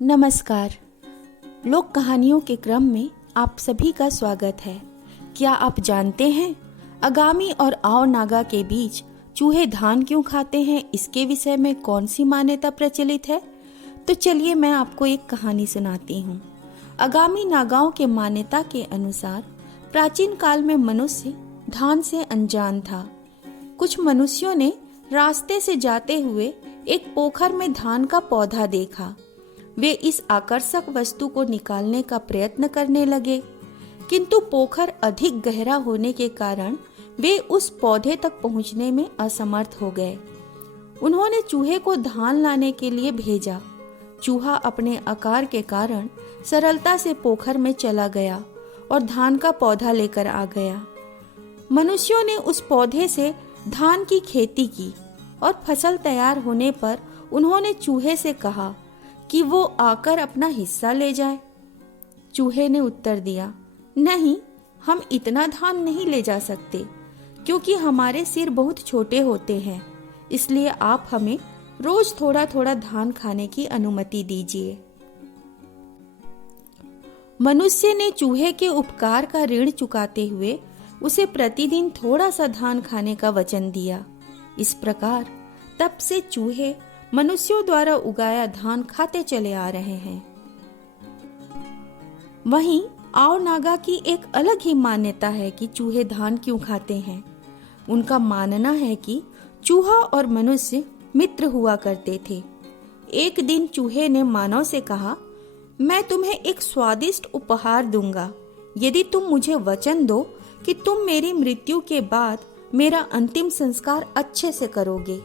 नमस्कार। लोक कहानियों के क्रम में आप सभी का स्वागत है। क्या आप जानते हैं आगामी और आओ नागा के बीच चूहे धान क्यों खाते हैं, इसके विषय में कौन सी मान्यता प्रचलित है? तो चलिए मैं आपको एक कहानी सुनाती हूँ। आगामी नागाओं के मान्यता के अनुसार प्राचीन काल में मनुष्य धान से अनजान था। कुछ मनुष्यों ने रास्ते से जाते हुए एक पोखर में धान का पौधा देखा। वे इस आकर्षक वस्तु को निकालने का प्रयत्न करने लगे, किंतु पोखर अधिक गहरा होने के कारण वे उस पौधे तक पहुंचने में असमर्थ हो गए। उन्होंने चूहे को धान लाने के लिए भेजा। चूहा अपने आकार के कारण सरलता से पोखर में चला गया और धान का पौधा लेकर आ गया। मनुष्यों ने उस पौधे से धान की खेती की और फसल तैयार होने पर उन्होंने चूहे से कहा कि वो आकर अपना हिस्सा ले जाए। चूहे ने उत्तर दिया, नहीं, हम इतना धान नहीं ले जा सकते, क्योंकि हमारे सिर बहुत छोटे होते हैं, इसलिए आप हमें रोज थोड़ा थोड़ा धान खाने की अनुमति दीजिए। मनुष्य ने चूहे के उपकार का ऋण चुकाते हुए उसे प्रतिदिन थोड़ा सा धान खाने का वचन दिया। इस प्रकार तब से चूहे मनुष्यों द्वारा उगाया धान खाते चले आ रहे हैं। वहीं आओ नागा की एक अलग ही मान्यता है कि चूहे धान क्यों खाते हैं। उनका मानना है कि चूहा और मनुष्य मित्र हुआ करते थे। एक दिन चूहे ने मानव से कहा, मैं तुम्हें एक स्वादिष्ट उपहार दूंगा यदि तुम मुझे वचन दो कि तुम मेरी मृत्यु के बाद मेरा अंतिम संस्कार अच्छे से करोगे।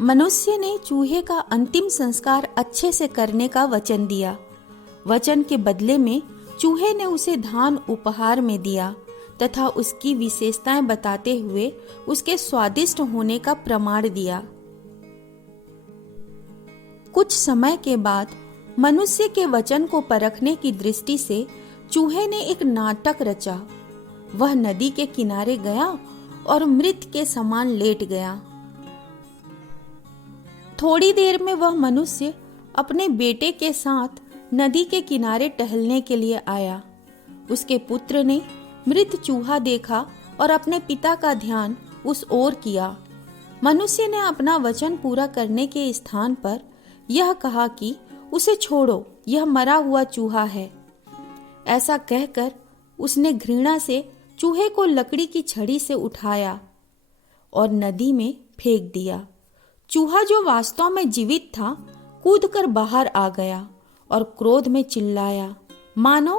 मनुष्य ने चूहे का अंतिम संस्कार अच्छे से करने का वचन दिया। वचन के बदले में चूहे ने उसे धान उपहार में दिया तथा उसकी विशेषताएं बताते हुए उसके स्वादिष्ट होने का प्रमाण दिया। कुछ समय के बाद मनुष्य के वचन को परखने की दृष्टि से चूहे ने एक नाटक रचा। वह नदी के किनारे गया और मृत के समान लेट गया। थोड़ी देर में वह मनुष्य अपने बेटे के साथ नदी के किनारे टहलने के लिए आया। उसके पुत्र ने मृत चूहा देखा और अपने पिता का ध्यान उस ओर किया। मनुष्य ने अपना वचन पूरा करने के स्थान पर यह कहा कि उसे छोड़ो, यह मरा हुआ चूहा है। ऐसा कहकर उसने घृणा से चूहे को लकड़ी की छड़ी से उठाया और नदी में फेंक दिया। चूहा, जो वास्तव में जीवित था, कूदकर बाहर आ गया और क्रोध में चिल्लाया, मानो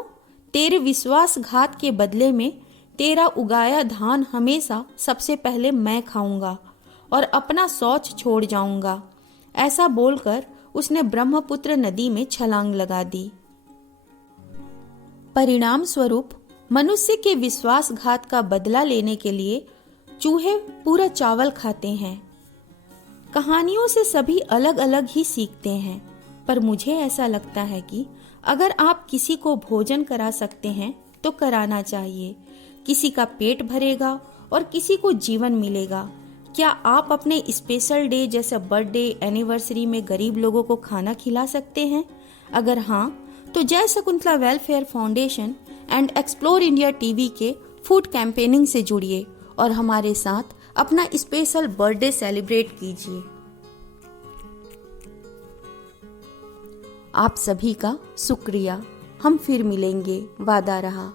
तेरे विश्वासघात के बदले में तेरा उगाया धान हमेशा सबसे पहले मैं खाऊंगा और अपना शौच छोड़ जाऊंगा। ऐसा बोलकर उसने ब्रह्मपुत्र नदी में छलांग लगा दी। परिणाम स्वरूप मनुष्य के विश्वासघात का बदला लेने के लिए चूहे पूरा चावल खाते हैं। कहानियों से सभी अलग अलग ही सीखते हैं, पर मुझे ऐसा लगता है कि अगर आप किसी को भोजन करा सकते हैं तो कराना चाहिए। किसी का पेट भरेगा और किसी को जीवन मिलेगा। क्या आप अपने स्पेशल डे जैसे बर्थडे, एनिवर्सरी में गरीब लोगों को खाना खिला सकते हैं? अगर हाँ, तो जय Shakuntala welfare foundation and explore India TV के फूड कैंपेनिंग से जुड़िए और हमारे साथ अपना स्पेशल बर्थडे सेलिब्रेट कीजिए। आप सभी का शुक्रिया। हम फिर मिलेंगे, वादा रहा।